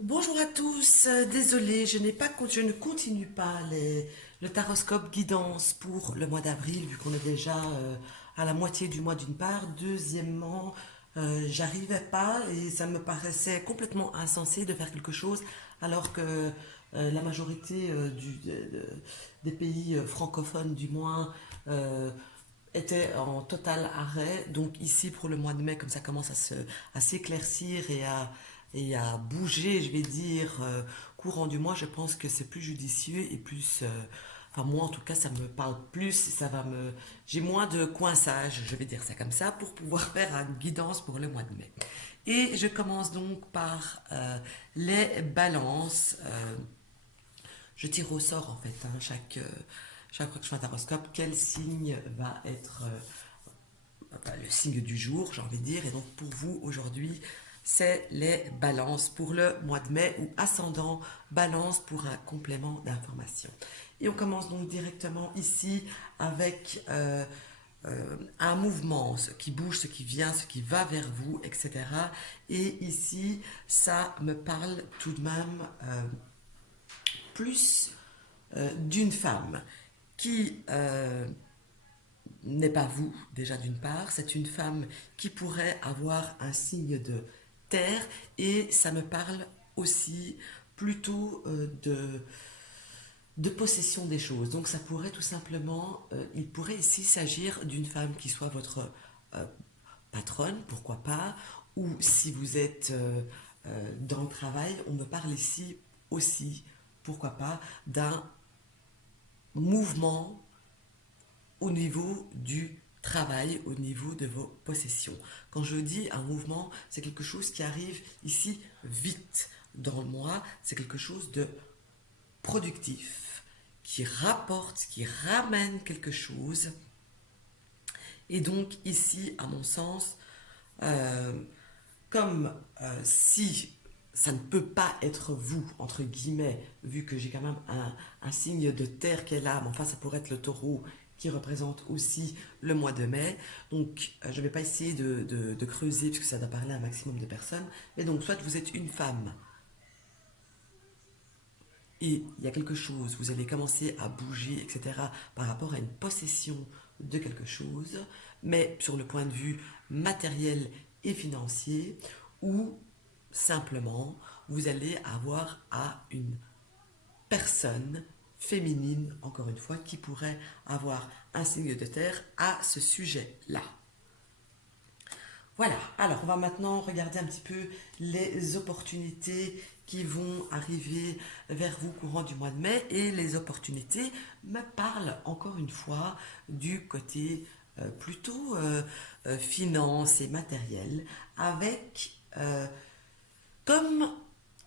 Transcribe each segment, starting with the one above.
Bonjour à tous, désolée, je ne continue pas le taroscope guidance pour le mois d'avril, vu qu'on est déjà à la moitié du mois d'une part. Deuxièmement, j'arrivais pas et ça me paraissait complètement insensé de faire quelque chose alors que la majorité des pays francophones, du moins, euh, était en total arrêt. Donc ici, pour le mois de mai, comme ça commence à s'éclaircir et à bouger, je vais dire, courant du mois, je pense que c'est plus judicieux et plus... enfin, moi, en tout cas, ça me parle plus, j'ai moins de coinçage, je vais dire ça comme ça, pour pouvoir faire une guidance pour le mois de mai. Et je commence donc par les balances. Je tire au sort, en fait, hein, chaque fois que je fais un taroscope, quel signe va être le signe du jour, j'ai envie de dire. Et donc pour vous aujourd'hui, c'est les balances pour le mois de mai ou ascendant balance pour un complément d'information. Et on commence donc directement ici avec un mouvement, ce qui bouge, ce qui vient, ce qui va vers vous, etc. Et ici, ça me parle tout de même plus d'une femme qui n'est pas vous, déjà d'une part, c'est une femme qui pourrait avoir un signe de terre et ça me parle aussi plutôt de possession des choses. Donc ça pourrait tout simplement, il pourrait ici s'agir d'une femme qui soit votre euh, patronne, pourquoi pas, ou si vous êtes dans le travail, on me parle ici aussi, pourquoi pas, d'un mouvement au niveau du travail, au niveau de vos possessions. Quand je dis un mouvement, c'est quelque chose qui arrive ici vite dans le mois, c'est quelque chose de productif, qui rapporte, qui ramène quelque chose. Et donc ici, à mon sens, euh, comme si ça ne peut pas être vous, entre guillemets, vu que j'ai quand même un signe de terre qui est là, mais enfin ça pourrait être le taureau qui représente aussi le mois de mai. Donc je ne vais pas essayer de creuser, puisque ça doit parler à un maximum de personnes. Mais donc soit vous êtes une femme et il y a quelque chose, vous allez commencer à bouger, etc., par rapport à une possession de quelque chose, mais sur le point de vue matériel et financier, ou simplement vous allez avoir à une personne féminine, encore une fois, qui pourrait avoir un signe de terre à ce sujet-là. Voilà, alors on va maintenant regarder un petit peu les opportunités qui vont arriver vers vous courant du mois de mai. Et les opportunités me parlent encore une fois du côté plutôt finance et matériel, avec comme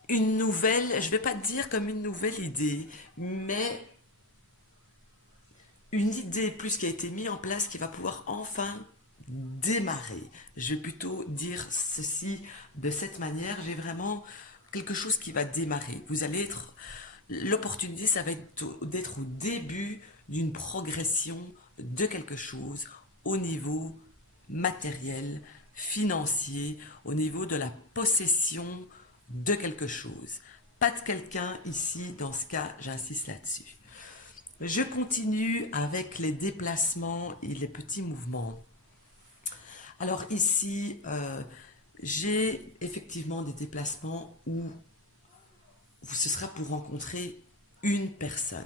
une nouvelle, je ne vais pas dire comme une nouvelle idée, mais une idée plus qui a été mise en place qui va pouvoir enfin démarrer. Je vais plutôt dire ceci de cette manière. J'ai vraiment quelque chose qui va démarrer. Vous allez être... L'opportunité, ça va être d'être au début d'une progression de quelque chose au niveau matériel, financier, au niveau de la possession de quelque chose. Pas de quelqu'un ici, dans ce cas, j'insiste là-dessus. Je continue avec les déplacements et les petits mouvements. Alors ici, j'ai effectivement des déplacements où ce sera pour rencontrer une personne.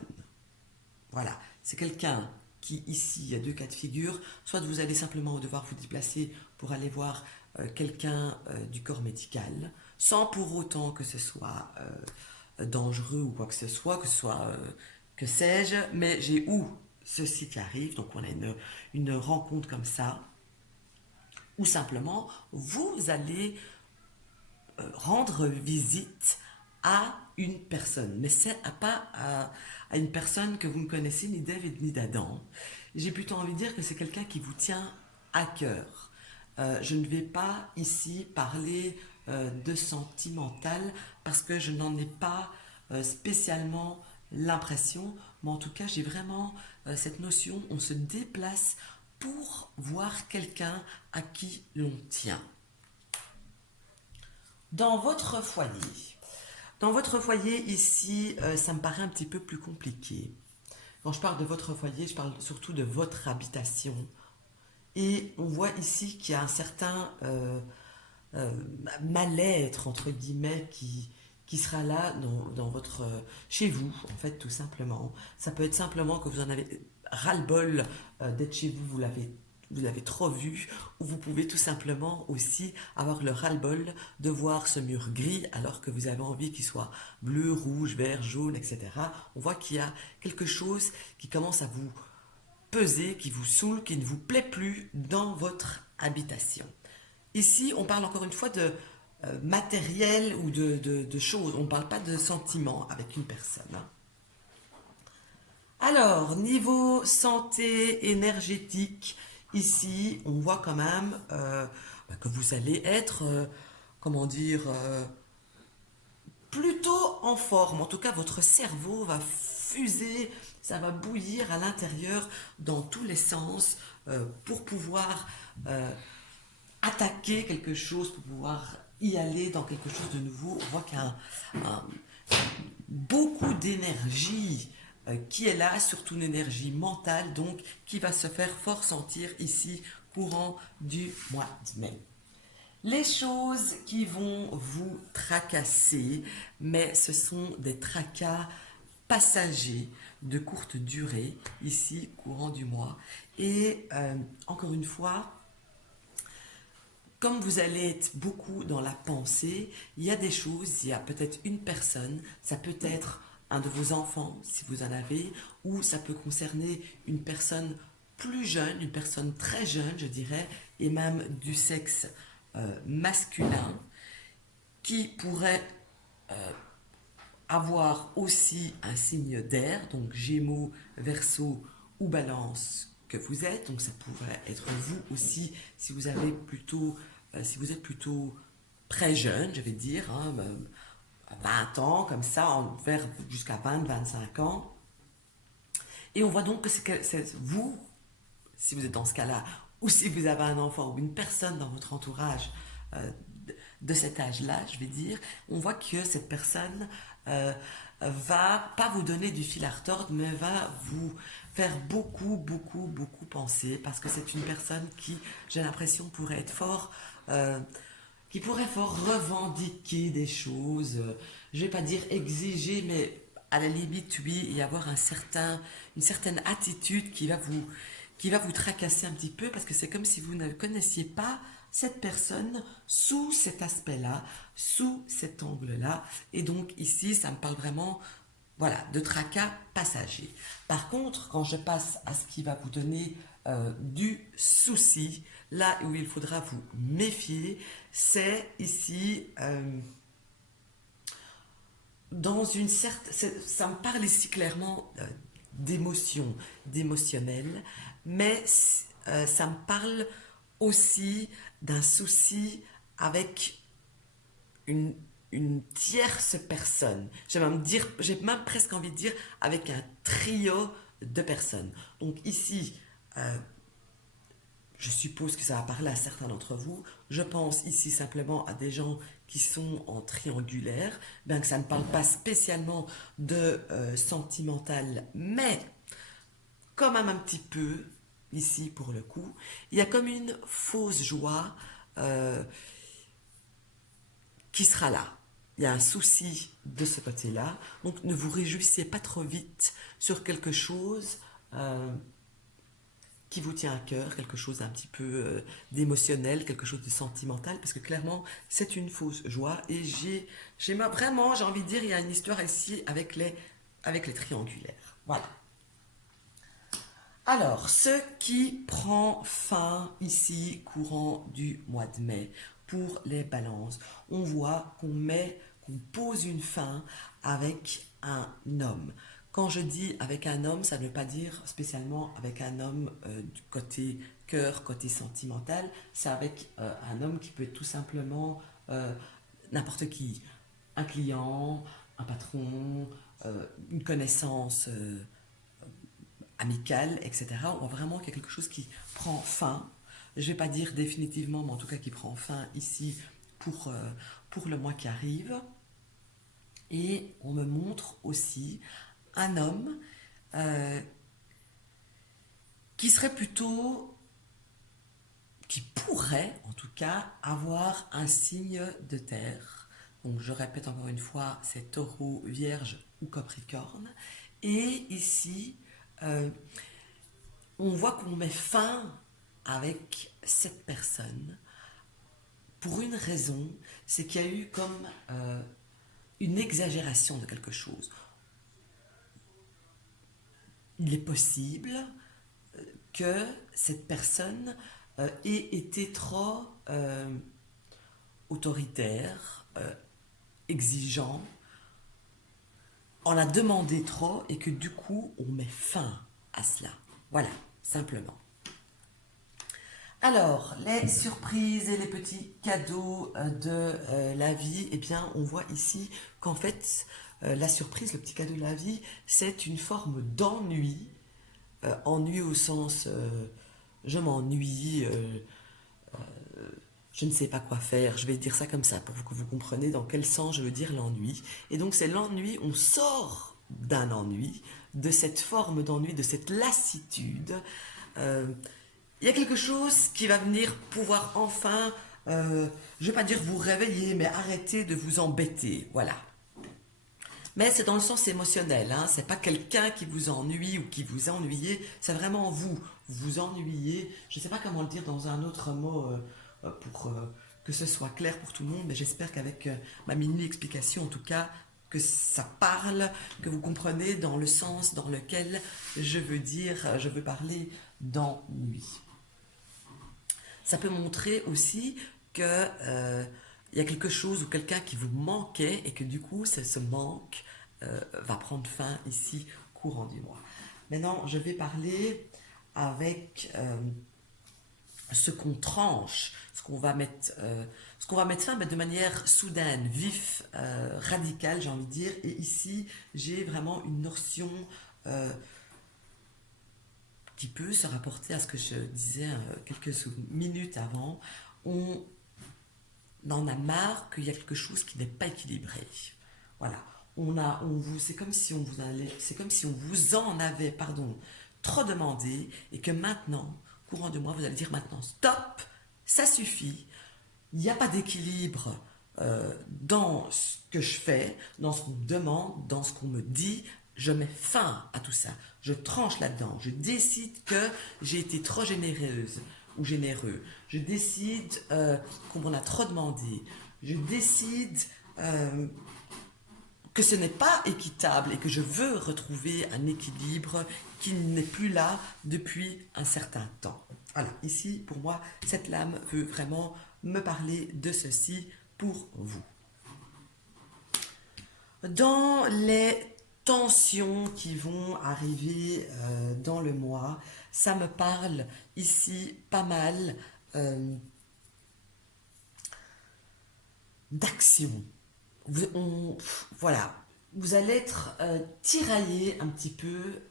Voilà, c'est quelqu'un qui ici, il y a deux cas de figure. Soit vous allez simplement devoir vous déplacer pour aller voir quelqu'un du corps médical, sans pour autant que ce soit dangereux ou quoi que ce soit, que sais-je, mais j'ai où ceci qui arrive, donc on a une rencontre comme ça, ou simplement vous allez rendre visite à une personne, mais c'est pas à une personne que vous ne connaissez ni d'Ève ni d'Adam. J'ai plutôt envie de dire que c'est quelqu'un qui vous tient à cœur. Je ne vais pas ici parler de sentimental parce que je n'en ai pas spécialement l'impression, mais en tout cas j'ai vraiment cette notion, on se déplace pour voir quelqu'un à qui l'on tient. Dans votre foyer, Dans votre foyer ici, ça me paraît un petit peu plus compliqué. Quand je parle de votre foyer, je parle surtout de votre habitation. Et on voit ici qu'il y a un certain euh, mal-être, entre guillemets, qui sera là dans votre, chez vous, en fait, tout simplement. Ça peut être simplement que vous en avez ras-le-bol d'être chez vous, vous l'avez trop vu, ou vous pouvez tout simplement aussi avoir le ras-le-bol de voir ce mur gris alors que vous avez envie qu'il soit bleu, rouge, vert, jaune, etc. On voit qu'il y a quelque chose qui commence à vous peser, qui vous saoule, qui ne vous plaît plus dans votre habitation. Ici, on parle encore une fois de matériel ou de choses. On ne parle pas de sentiments avec une personne, hein. Alors, niveau santé énergétique, ici, on voit quand même que vous allez être, comment dire, plutôt en forme. En tout cas, votre cerveau va fuser, ça va bouillir à l'intérieur dans tous les sens pour pouvoir attaquer quelque chose, pour pouvoir y aller dans quelque chose de nouveau. On voit qu'il y a beaucoup d'énergie qui est là, surtout une énergie mentale, donc qui va se faire fort sentir ici courant du mois de mai. Les choses qui vont vous tracasser, mais ce sont des tracas passagers de courte durée, ici, courant du mois. Et encore une fois, comme vous allez être beaucoup dans la pensée, il y a des choses, il y a peut-être une personne, ça peut être un de vos enfants, si vous en avez, ou ça peut concerner une personne plus jeune, une personne très jeune, je dirais, et même du sexe masculin, qui pourrait avoir aussi un signe d'air, donc Gémeaux, Verseau ou Balance que vous êtes, donc ça pourrait être vous aussi si vous avez plutôt, si vous êtes plutôt très jeune, je vais dire, hein, 20 ans comme ça, vers jusqu'à 20-25 ans. Et on voit donc que c'est vous, si vous êtes dans ce cas-là, ou si vous avez un enfant ou une personne dans votre entourage euh, de cet âge-là, je vais dire, on voit que cette personne va pas vous donner du fil à retordre, mais va vous faire beaucoup penser, parce que c'est une personne qui, j'ai l'impression, pourrait être fort, qui pourrait fort revendiquer des choses, je vais pas dire exiger, mais à la limite, oui, et avoir une certaine attitude qui va vous tracasser un petit peu, parce que c'est comme si vous ne connaissiez pas cette personne sous cet aspect-là, sous cet angle-là. Et donc ici, ça me parle vraiment, voilà, de tracas passagers. Par contre, quand je passe à ce qui va vous donner du souci, là où il faudra vous méfier, c'est ici dans une certaine... Ça me parle ici clairement d'émotion, d'émotionnel, mais ça me parle aussi d'un souci avec une, une tierce personne. J'ai même presque envie de dire avec un trio de personnes. Donc ici, je suppose que ça va parler à certains d'entre vous. Je pense ici simplement à des gens qui sont en triangulaire, bien que ça ne parle pas spécialement de sentimental, mais quand même un petit peu, ici pour le coup, il y a comme une fausse joie euh, qui sera là. Il y a un souci de ce côté-là, donc ne vous réjouissez pas trop vite sur quelque chose qui vous tient à cœur, quelque chose d'un petit peu d'émotionnel, quelque chose de sentimental, parce que clairement, c'est une fausse joie. Et vraiment, j'ai envie de dire, il y a une histoire ici avec les triangulaires. Voilà. Alors, ce qui prend fin ici, courant du mois de mai, pour les balances, on voit qu'on pose une fin avec un homme. Quand je dis avec un homme, ça ne veut pas dire spécialement avec un homme du côté cœur, côté sentimental. C'est avec un homme qui peut être tout simplement n'importe qui. Un client, un patron, une connaissance amicale, etc. On voit vraiment qu'il y a quelque chose qui prend fin. Je ne vais pas dire définitivement, mais en tout cas qui prend fin ici pour le mois qui arrive. Et on me montre aussi un homme qui serait plutôt, qui pourrait en tout cas avoir un signe de terre. Donc je répète encore une fois, c'est Taureau, Vierge ou Capricorne. Et ici, on voit qu'on met fin avec cette personne pour une raison, c'est qu'il y a eu comme une exagération de quelque chose. Il est possible que cette personne ait été trop autoritaire, exigeant, on a demandé trop et que du coup on met fin à cela. Voilà, simplement. Alors, les surprises et les petits cadeaux de la vie, eh bien, on voit ici qu'en fait, la surprise, le petit cadeau de la vie, c'est une forme d'ennui. Ennui au sens, je m'ennuie, je ne sais pas quoi faire, je vais dire ça comme ça pour que vous compreniez dans quel sens je veux dire l'ennui. Et donc c'est l'ennui, on sort d'un ennui, de cette forme d'ennui, de cette lassitude. Il y a quelque chose qui va venir pouvoir enfin, je ne vais pas dire vous réveiller, mais arrêter de vous embêter, voilà. Mais c'est dans le sens émotionnel, hein. C'est pas quelqu'un qui vous ennuie ou qui vous a ennuyé, c'est vraiment vous. Vous vous ennuyez, je ne sais pas comment le dire dans un autre mot pour que ce soit clair pour tout le monde, mais j'espère qu'avec ma mini-explication, en tout cas, que ça parle, que vous comprenez dans le sens dans lequel je veux dire, je veux parler d'ennui. Ça peut montrer aussi que il y a quelque chose ou quelqu'un qui vous manquait et que du coup, ce manque va prendre fin ici, courant du mois. Maintenant, je vais parler avec ce qu'on tranche, ce qu'on va mettre fin, mais de manière soudaine, vif, radicale, j'ai envie de dire. Et ici, j'ai vraiment une notion qui peut se rapporter à ce que je disais quelques minutes avant. On en a marre qu'il y a quelque chose qui n'est pas équilibré. Voilà. C'est comme si on vous en avait, trop demandé et que maintenant, courant de mois, vous allez dire maintenant, stop, ça suffit. Il n'y a pas d'équilibre dans ce que je fais, dans ce qu'on me demande, dans ce qu'on me dit. Je mets fin à tout ça. Je tranche là-dedans. Je décide que j'ai été trop généreuse ou généreux. Je décide qu'on m'en a trop demandé. Je décide que ce n'est pas équitable et que je veux retrouver un équilibre qui n'est plus là depuis un certain temps. Voilà, ici, pour moi, cette lame veut vraiment me parler de ceci pour vous. Dans les tensions qui vont arriver dans le mois, ça me parle ici pas mal d'action. Voilà, vous allez être tiraillé un petit peu.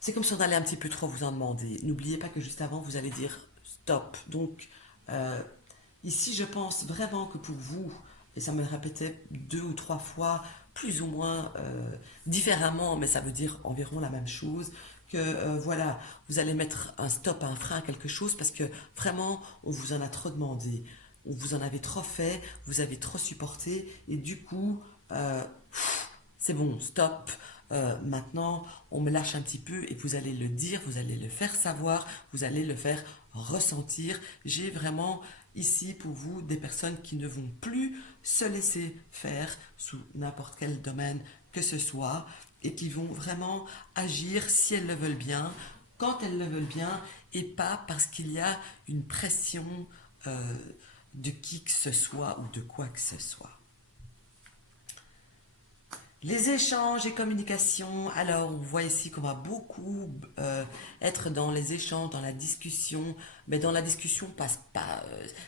C'est comme si on allait un petit peu trop vous en demander. N'oubliez pas que juste avant, vous allez dire stop. Donc, ici, je pense vraiment que pour vous, et ça me le répétait 2 ou 3 fois, plus ou moins différemment, mais ça veut dire environ la même chose, que voilà, vous allez mettre un stop, un frein à quelque chose parce que vraiment, on vous en a trop demandé. Vous en avez trop fait, vous avez trop supporté, et du coup, c'est bon, stop. Maintenant, on me lâche un petit peu et vous allez le dire, vous allez le faire savoir, vous allez le faire ressentir. J'ai vraiment ici pour vous des personnes qui ne vont plus se laisser faire sous n'importe quel domaine que ce soit et qui vont vraiment agir si elles le veulent bien, quand elles le veulent bien et pas parce qu'il y a une pression de qui que ce soit ou de quoi que ce soit. Les échanges et communications, alors on voit ici qu'on va beaucoup être dans les échanges, dans la discussion, mais dans la discussion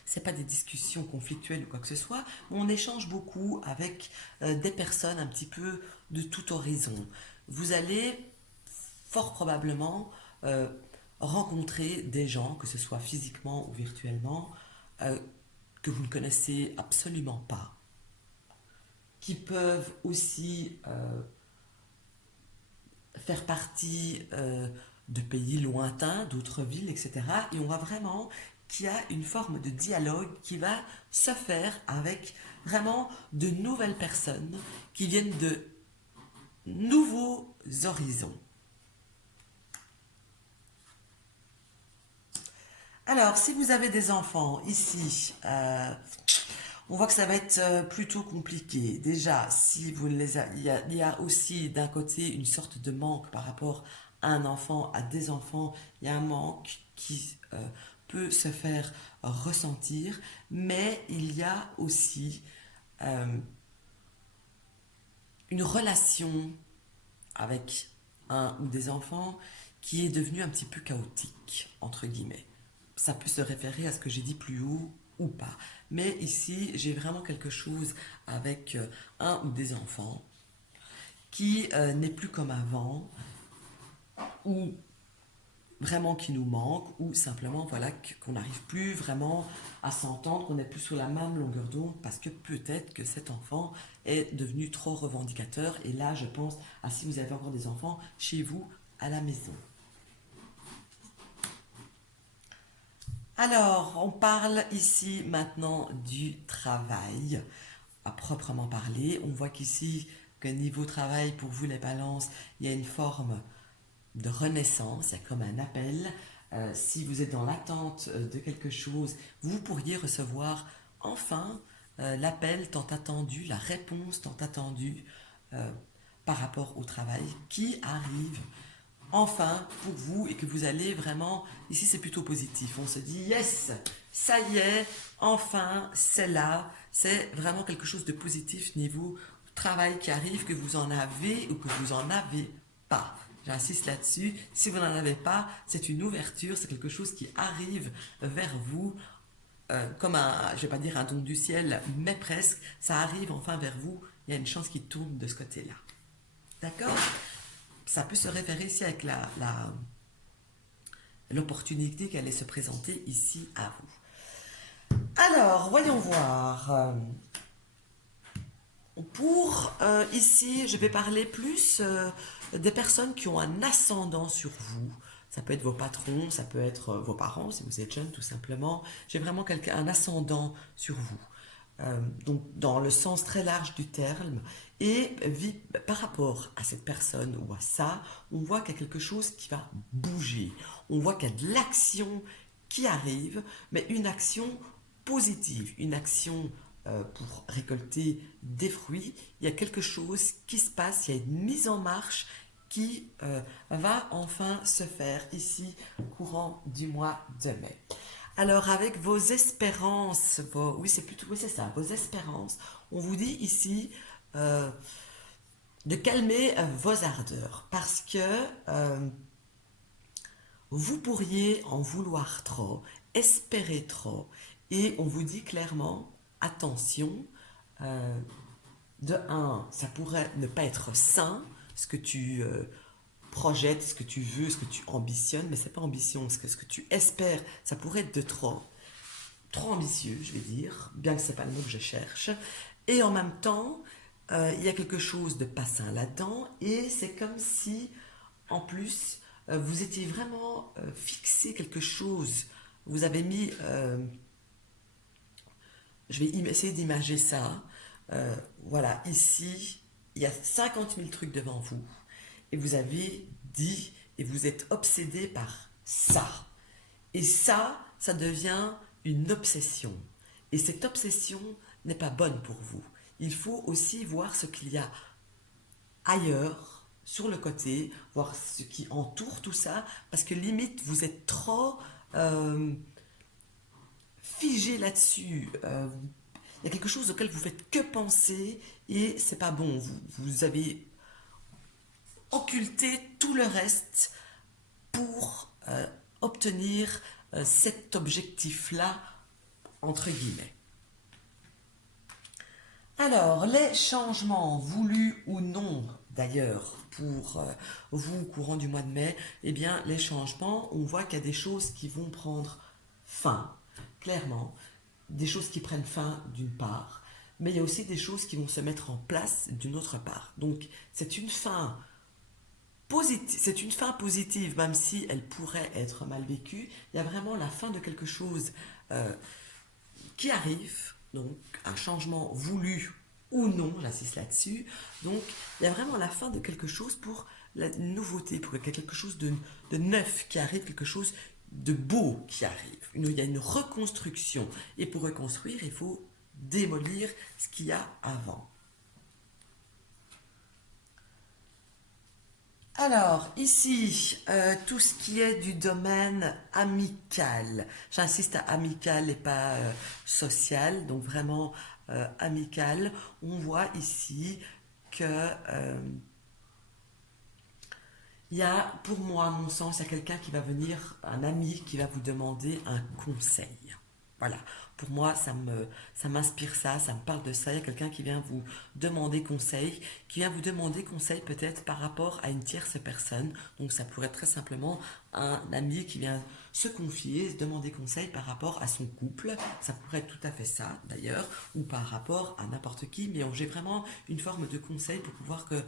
c'est pas des discussions conflictuelles ou quoi que ce soit, on échange beaucoup avec des personnes un petit peu de tout horizon. Vous allez fort probablement rencontrer des gens, que ce soit physiquement ou virtuellement, que vous ne connaissez absolument pas, qui peuvent aussi faire partie de pays lointains, d'autres villes, etc. Et on voit vraiment qu'il y a une forme de dialogue qui va se faire avec vraiment de nouvelles personnes qui viennent de nouveaux horizons. Alors, si vous avez des enfants ici, on voit que ça va être plutôt compliqué. Déjà, si vous les il y a aussi d'un côté une sorte de manque par rapport à un enfant, à des enfants. Il y a un manque qui peut se faire ressentir, mais il y a aussi euh, une relation avec un ou des enfants qui est devenue un petit peu chaotique, entre guillemets. Ça peut se référer à ce que j'ai dit plus haut ou pas. Mais ici, j'ai vraiment quelque chose avec un ou des enfants qui n'est plus comme avant, ou vraiment qui nous manque, ou simplement voilà qu'on n'arrive plus vraiment à s'entendre, qu'on n'est plus sur la même longueur d'onde, parce que peut-être que cet enfant est devenu trop revendicateur. Et là, je pense à si vous avez encore des enfants chez vous à la maison. Alors, on parle ici maintenant du travail, à proprement parler. On voit qu'ici, que niveau travail, pour vous les balances, il y a une forme de renaissance, il y a comme un appel. Si vous êtes dans l'attente de quelque chose, vous pourriez recevoir enfin l'appel tant attendu, la réponse tant attendue euh, par rapport au travail qui arrive enfin pour vous et que vous allez vraiment, ici c'est plutôt positif, on se dit yes, ça y est, enfin c'est là, c'est vraiment quelque chose de positif niveau travail qui arrive, que vous en avez ou que vous en avez pas. J'insiste là-dessus, si vous n'en avez pas, c'est une ouverture, c'est quelque chose qui arrive vers vous comme un, je vais pas dire un don du ciel, mais presque, ça arrive enfin vers vous, il y a une chance qui tourne de ce côté-là. D'accord? Ça peut se référer ici avec l'opportunité qu'elle allait se présenter ici à vous. Alors, voyons voir. Pour ici, je vais parler plus des personnes qui ont un ascendant sur vous. Ça peut être vos patrons, ça peut être vos parents, si vous êtes jeune, tout simplement. J'ai vraiment un ascendant sur vous. Donc, dans le sens très large du terme. Et par rapport à cette personne ou à ça, on voit qu'il y a quelque chose qui va bouger. On voit qu'il y a de l'action qui arrive, mais une action positive, une action pour récolter des fruits. Il y a quelque chose qui se passe, il y a une mise en marche qui va enfin se faire ici, courant du mois de mai. Alors, avec vos espérances, oui, c'est ça, vos espérances, on vous dit ici de calmer vos ardeurs, parce que vous pourriez en vouloir trop, espérer trop, et on vous dit clairement, attention, de un, ça pourrait ne pas être sain, ce que tu projettes, ce que tu veux, ce que tu ambitionnes, mais c'est pas ambition, ce que tu espères, ça pourrait être de trop ambitieux, je vais dire, bien que c'est pas le mot que je cherche. Et en même temps, il y a quelque chose de pas sain là-dedans, et c'est comme si, en plus, vous étiez vraiment fixé quelque chose. Vous avez mis, je vais essayer d'imager ça. Voilà, ici, il y a 50 000 trucs devant vous, et vous avez dit, et vous êtes obsédé par ça. Et ça devient une obsession. Et cette obsession n'est pas bonne pour vous. Il faut aussi voir ce qu'il y a ailleurs, sur le côté, voir ce qui entoure tout ça, parce que limite, vous êtes trop figé là-dessus. Il y a quelque chose auquel vous faites que penser, et c'est pas bon. Vous avez occulté tout le reste pour obtenir cet objectif-là, entre guillemets. Alors, les changements voulus ou non, d'ailleurs, pour vous, courant du mois de mai, eh bien, les changements, on voit qu'il y a des choses qui vont prendre fin, clairement. Des choses qui prennent fin, d'une part. mais il y a aussi des choses qui vont se mettre en place d'une autre part. Donc c'est une fin positive, c'est une fin positive, même si elle pourrait être mal vécue. Il y a vraiment la fin de quelque chose euh, qui arrive, donc un changement voulu ou non, j'insiste là-dessus. Donc il y a vraiment la fin de quelque chose pour la nouveauté, pour quelque chose de neuf qui arrive, quelque chose de beau qui arrive. Il y a une reconstruction. Et pour reconstruire, il faut démolir ce qu'il y a avant. Alors, ici, tout ce qui est du domaine amical. J'insiste à amical et pas social, donc vraiment amical. On voit ici que il y a, pour moi, à mon sens, il y a quelqu'un qui va venir, un ami qui va vous demander un conseil. Voilà. Pour moi, ça m'inspire ça, ça me parle de ça. Il y a quelqu'un qui vient vous demander conseil, qui vient vous demander conseil peut-être par rapport à une tierce personne. Donc, ça pourrait être très simplement un ami qui vient se confier, se demander conseil par rapport à son couple. Ça pourrait être tout à fait ça, d'ailleurs, ou par rapport à n'importe qui. Mais j'ai vraiment une forme de conseil pour pouvoir que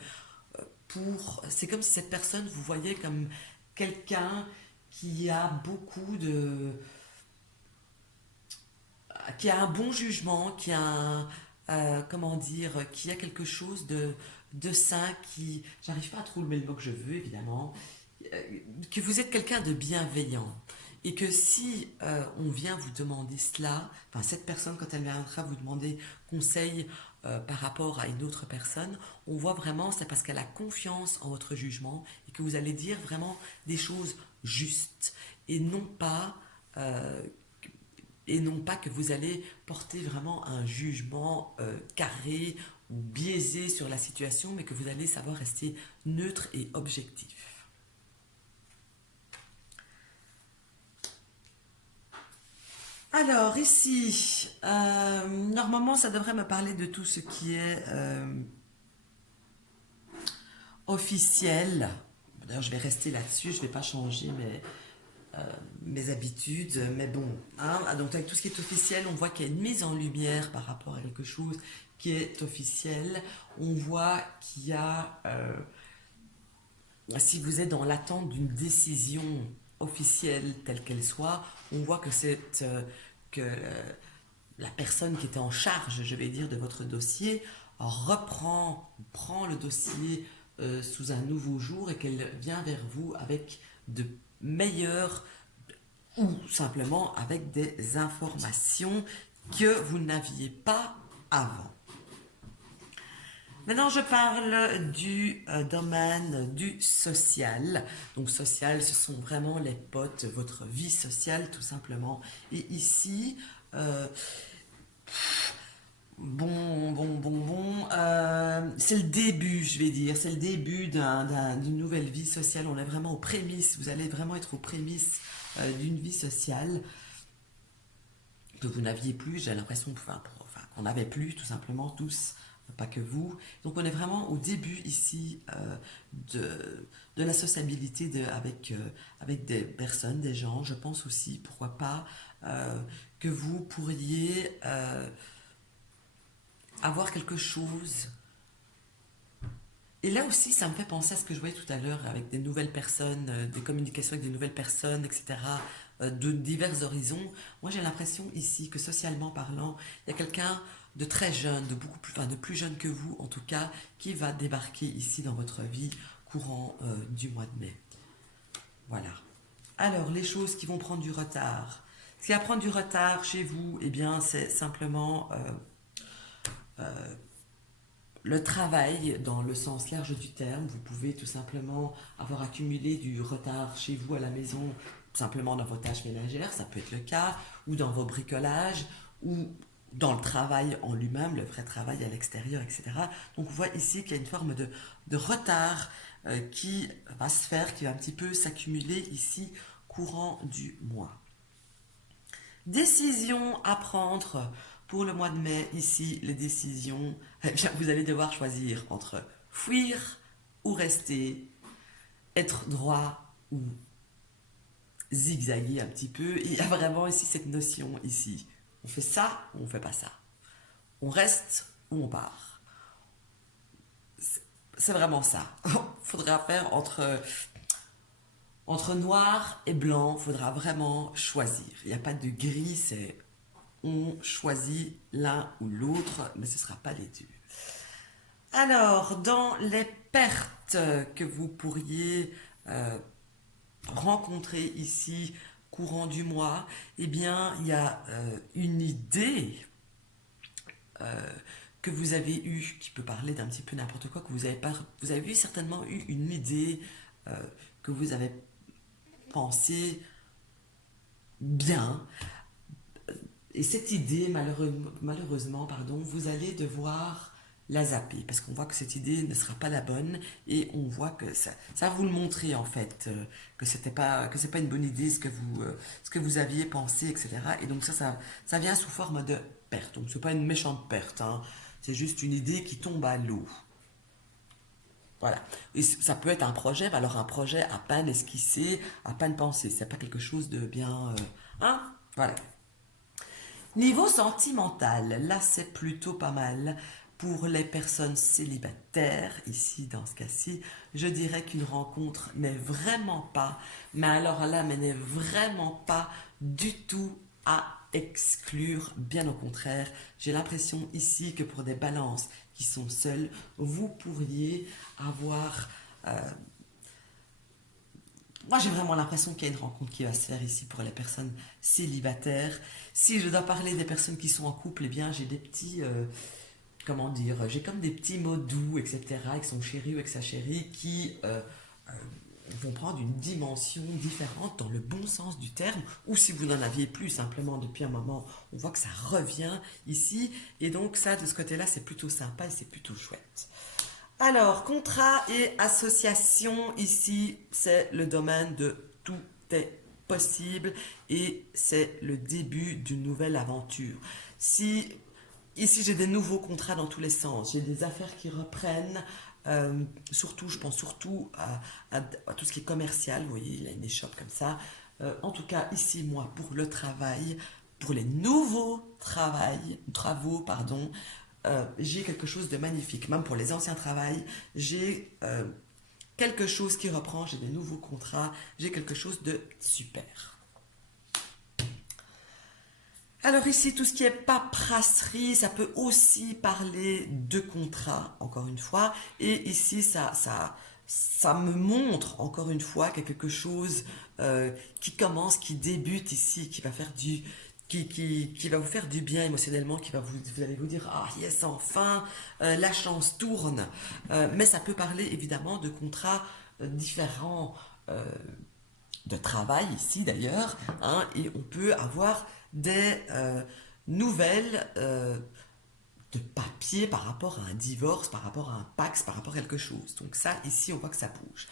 c'est comme si cette personne vous voyait comme quelqu'un qui a beaucoup de qui a un bon jugement, qui a comment dire, qui a quelque chose de sain, qui j'arrive pas à trouver le mot que je veux évidemment, euh, que vous êtes quelqu'un de bienveillant et que si on vient vous demander cela, enfin cette personne quand elle viendra vous demander conseil par rapport à une autre personne, on voit vraiment c'est parce qu'elle a confiance en votre jugement et que vous allez dire vraiment des choses justes et non pas euh, que vous allez porter vraiment un jugement carré ou biaisé sur la situation, mais que vous allez savoir rester neutre et objectif. Alors ici, normalement ça devrait me parler de tout ce qui est officiel. D'ailleurs je vais rester là-dessus, je ne vais pas changer mes habitudes, mais bon, hein, donc avec tout ce qui est officiel, on voit qu'il y a une mise en lumière par rapport à quelque chose qui est officiel. On voit qu'il y a, si vous êtes dans l'attente d'une décision officielle telle qu'elle soit, on voit que la personne qui était en charge, je vais dire, de votre dossier prend le dossier sous un nouveau jour et qu'elle vient vers vous avec de meilleures ou simplement avec des informations que vous n'aviez pas avant. Maintenant, je parle du domaine du social. Donc, social, ce sont vraiment les potes, votre vie sociale, tout simplement. Et ici, euh, c'est le début, je vais dire. C'est le début d'une nouvelle vie sociale. On est vraiment aux prémices. Vous allez vraiment être aux prémices d'une vie sociale que vous n'aviez plus. J'ai l'impression qu'on n'avait plus, tout simplement, tous. Pas que vous. Donc on est vraiment au début ici de la sociabilité avec des personnes, des gens. Je pense aussi, pourquoi pas, que vous pourriez avoir quelque chose. Et là aussi, ça me fait penser à ce que je voyais tout à l'heure avec des nouvelles personnes, des communications avec des nouvelles personnes, etc., de divers horizons. Moi, j'ai l'impression ici que socialement parlant, il y a quelqu'un de très jeune, de plus jeune que vous en tout cas, qui va débarquer ici dans votre vie courant du mois de mai. Voilà. Alors, les choses qui vont prendre du retard. Ce qui va prendre du retard chez vous, eh bien, c'est simplement le travail dans le sens large du terme. Vous pouvez tout simplement avoir accumulé du retard chez vous à la maison, simplement dans vos tâches ménagères, ça peut être le cas, ou dans vos bricolages, ou dans le travail en lui-même, le vrai travail à l'extérieur, etc. Donc on voit ici qu'il y a une forme de retard qui va se faire, qui va un petit peu s'accumuler ici courant du mois. Décision à prendre pour le mois de mai, ici, les décisions, eh bien, vous allez devoir choisir entre fuir ou rester, être droit ou zigzaguer un petit peu. Et il y a vraiment ici cette notion ici. On fait ça ou on fait pas ça. On reste ou on part. C'est vraiment ça. Faudra faire entre noir et blanc, faudra vraiment choisir. Il n'y a pas de gris, c'est on choisit l'un ou l'autre, mais ce ne sera pas les deux. Alors, dans les pertes que vous pourriez rencontrer ici courant du mois, eh bien, il y a une idée que vous avez eue, qui peut parler d'un petit peu n'importe quoi, que vous avez certainement eu une idée que vous avez pensé bien. Et cette idée, malheureusement, pardon, vous allez devoir la zapper parce qu'on voit que cette idée ne sera pas la bonne et on voit que ça va vous le montrer en fait que c'est pas une bonne idée ce que vous aviez pensé, etc. Et donc ça vient sous forme de perte. Donc c'est pas une méchante perte, hein. C'est juste une idée qui tombe à l'eau. Voilà. Et ça peut être un projet, mais alors un projet à peine esquissé, à peine pensé. C'est pas quelque chose de bien, hein. Voilà. Niveau sentimental, là c'est plutôt pas mal. Pour les personnes célibataires, ici dans ce cas-ci, je dirais qu'une rencontre n'est vraiment pas, mais alors là, mais n'est vraiment pas du tout à exclure. Bien au contraire, j'ai l'impression ici que pour des balances qui sont seules, vous pourriez avoir moi, j'ai vraiment l'impression qu'il y a une rencontre qui va se faire ici pour les personnes célibataires. Si je dois parler des personnes qui sont en couple, eh bien, j'ai des petits, comment dire, j'ai comme des petits mots doux, etc., avec son chéri ou avec sa chérie, qui vont prendre une dimension différente dans le bon sens du terme, ou si vous n'en aviez plus simplement depuis un moment, on voit que ça revient ici, et donc ça, de ce côté-là, c'est plutôt sympa et c'est plutôt chouette. Alors, contrat et association, ici, c'est le domaine de tout est possible et c'est le début d'une nouvelle aventure. Si ici j'ai des nouveaux contrats dans tous les sens, j'ai des affaires qui reprennent, surtout, je pense surtout à tout ce qui est commercial, vous voyez, il a une échoppe comme ça. En tout cas, ici, moi, pour le travail, pour les nouveaux travaux, pardon, j'ai quelque chose de magnifique. Même pour les anciens travails, j'ai quelque chose qui reprend, j'ai des nouveaux contrats, j'ai quelque chose de super. Alors ici, tout ce qui est paperasserie, ça peut aussi parler de contrat, encore une fois. Et ici, ça me montre, encore une fois, qu'il y a quelque chose qui commence, qui débute ici, qui va faire qui va vous faire du bien émotionnellement, vous allez vous dire, ah yes, enfin, la chance tourne. Mais ça peut parler évidemment de contrats différents de travail ici d'ailleurs, hein, et on peut avoir des nouvelles de papier par rapport à un divorce, par rapport à un Pax, par rapport à quelque chose. Donc ça, ici, on voit que ça bouge.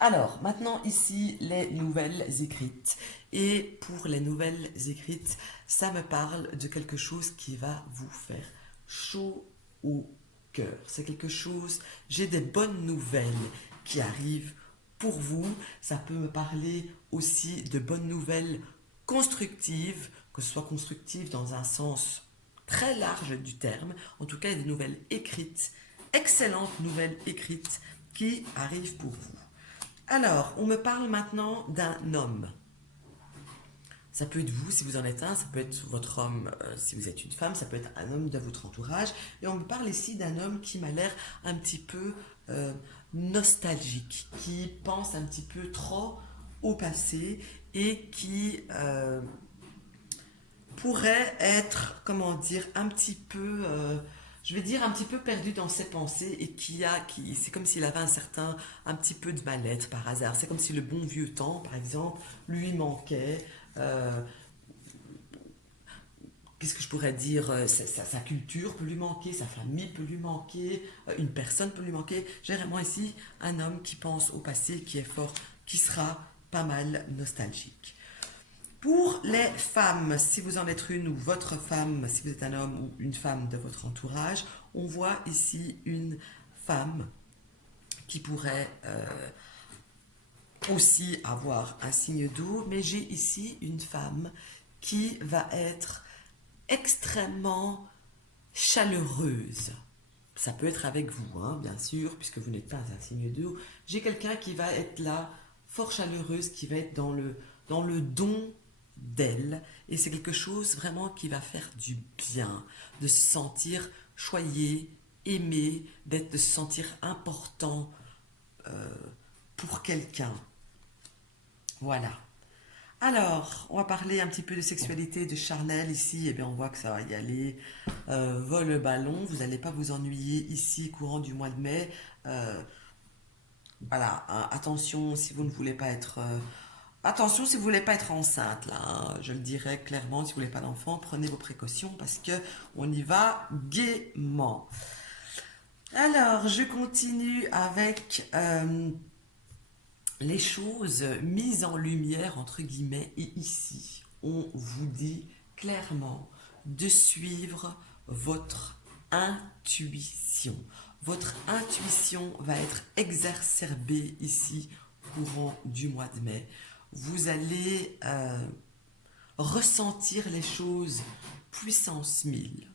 Alors, maintenant, ici, les nouvelles écrites. Et pour les nouvelles écrites, ça me parle de quelque chose qui va vous faire chaud au cœur. C'est quelque chose, j'ai des bonnes nouvelles qui arrivent pour vous. Ça peut me parler aussi de bonnes nouvelles constructives, que ce soit constructives dans un sens très large du terme. En tout cas, il y a des nouvelles écrites, excellentes nouvelles écrites qui arrivent pour vous. Alors, on me parle maintenant d'un homme. Ça peut être vous si vous en êtes un, ça peut être votre homme si vous êtes une femme, ça peut être un homme de votre entourage. Et on me parle ici d'un homme qui m'a l'air un petit peu nostalgique, qui pense un petit peu trop au passé et qui pourrait être, comment dire, un petit peu, je vais dire un petit peu perdu dans ses pensées et c'est comme s'il avait un petit peu de mal-être par hasard. C'est comme si le bon vieux temps, par exemple, lui manquait. Euh, Qu'est-ce que je pourrais dire, sa culture peut lui manquer, sa famille peut lui manquer, une personne peut lui manquer. J'ai vraiment ici un homme qui pense au passé, qui est fort, qui sera pas mal nostalgique. Pour les femmes, si vous en êtes une ou votre femme, si vous êtes un homme ou une femme de votre entourage, on voit ici une femme qui pourrait aussi avoir un signe d'eau, mais j'ai ici une femme qui va être extrêmement chaleureuse. Ça peut être avec vous, hein, bien sûr, puisque vous n'êtes pas un signe d'eau. J'ai quelqu'un qui va être là, fort chaleureuse, qui va être dans le don d'elle. Et c'est quelque chose vraiment qui va faire du bien, de se sentir choyé, aimé, de se sentir important pour quelqu'un. Voilà. Alors, on va parler un petit peu de sexualité de charnel ici. Eh bien, on voit que ça va y aller. Vol le ballon, vous n'allez pas vous ennuyer ici courant du mois de mai. Euh, voilà, hein, attention si vous ne voulez pas être attention si vous voulez pas être enceinte là, hein. Je le dirais clairement, si vous voulez pas d'enfant, prenez vos précautions parce que on y va gaiement. Alors, je continue avec les choses mises en lumière, entre guillemets, et ici, on vous dit clairement de suivre votre intuition. Votre intuition va être exacerbée ici, courant du mois de mai. Vous allez ressentir les choses puissance 1000.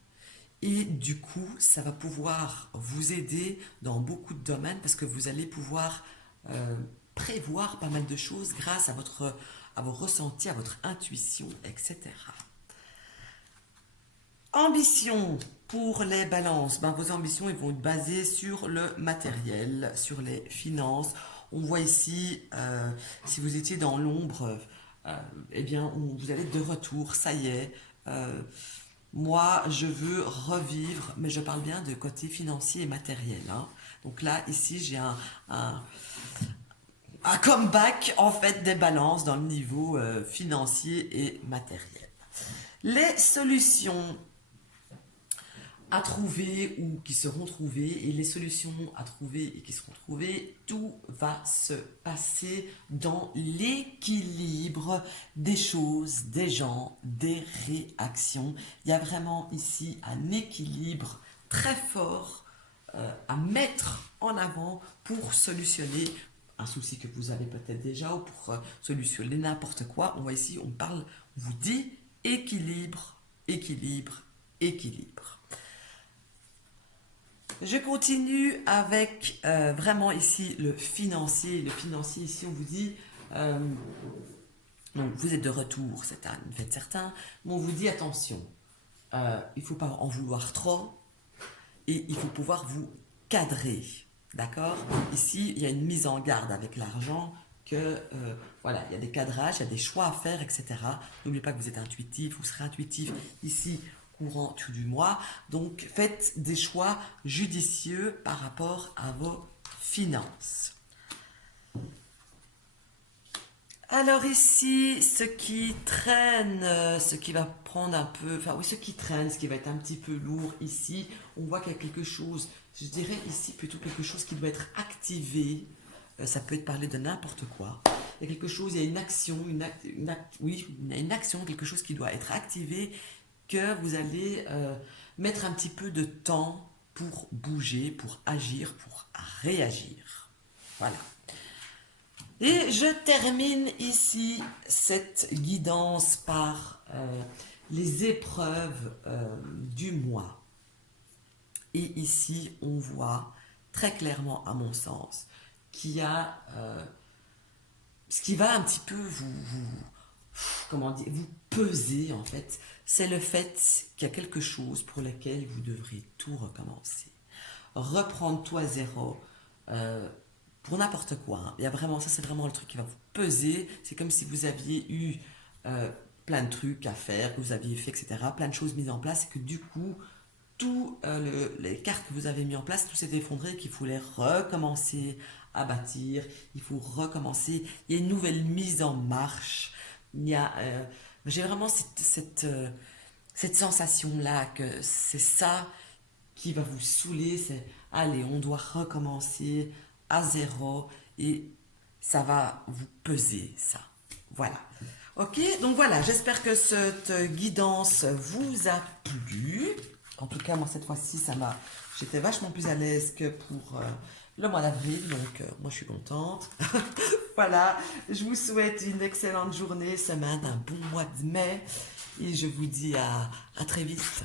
Et du coup, ça va pouvoir vous aider dans beaucoup de domaines parce que vous allez pouvoir euh, prévoir pas mal de choses grâce à vos ressentis, à votre intuition, etc. Ambition pour les balances. Ben, vos ambitions ils vont être basées sur le matériel, sur les finances. On voit ici, si vous étiez dans l'ombre, eh bien, vous allez être de retour, ça y est. Euh, Moi, je veux revivre, mais je parle bien de côté financier et matériel, hein. Donc là, ici, j'ai un comeback, en fait, des balances dans le niveau financier et matériel. Les solutions à trouver ou qui seront trouvées, et les solutions à trouver et qui seront trouvées, tout va se passer dans l'équilibre des choses, des gens, des réactions. Il y a vraiment ici un équilibre très fort à mettre en avant pour solutionner un souci que vous avez peut-être déjà ou pour solutionner n'importe quoi. On voit ici, on vous dit équilibre, équilibre, équilibre. Je continue avec vraiment ici le financier. Le financier, ici, on vous dit, donc vous êtes de retour, c'est un fait certain, mais on vous dit attention, il ne faut pas en vouloir trop et il faut pouvoir vous cadrer. D'accord? Ici, il y a une mise en garde avec l'argent que, voilà, il y a des cadrages, il y a des choix à faire, etc. N'oubliez pas que vous êtes intuitif, vous serez intuitif ici courant du mois. Donc, faites des choix judicieux par rapport à vos finances. Alors ici, ce qui traîne, ce qui va prendre un peu, enfin oui, ce qui traîne, ce qui va être un petit peu lourd ici, on voit qu'il y a quelque chose, je dirais ici plutôt quelque chose qui doit être activé. Ça peut être parlé de n'importe quoi. Il y a quelque chose, il y a une action, oui, il y a une action, quelque chose qui doit être activé, que vous allez mettre un petit peu de temps pour bouger, pour agir, pour réagir. Voilà. Et je termine ici cette guidance par les épreuves du mois. Et ici, on voit très clairement, à mon sens, qu'il y a ce qui va un petit peu comment dire, vous peser en fait, c'est le fait qu'il y a quelque chose pour lequel vous devrez tout recommencer. Reprendre tout à zéro, pour n'importe quoi, hein. Il y a vraiment, ça c'est vraiment le truc qui va vous peser. C'est comme si vous aviez eu plein de trucs à faire, que vous aviez fait, etc. Plein de choses mises en place et que du coup, tout les cartes que vous avez mis en place, tout s'est effondré, qu'il fallait recommencer à bâtir, il faut recommencer, il y a une nouvelle mise en marche, il y a, j'ai vraiment cette sensation-là que c'est ça qui va vous saouler, c'est allez, on doit recommencer à zéro et ça va vous peser, ça. Voilà. Ok, donc voilà, j'espère que cette guidance vous a plu. En tout cas, moi, cette fois-ci, j'étais vachement plus à l'aise que pour le mois d'avril, donc moi, je suis contente. Voilà, je vous souhaite une excellente journée, semaine, un bon mois de mai, et je vous dis à très vite.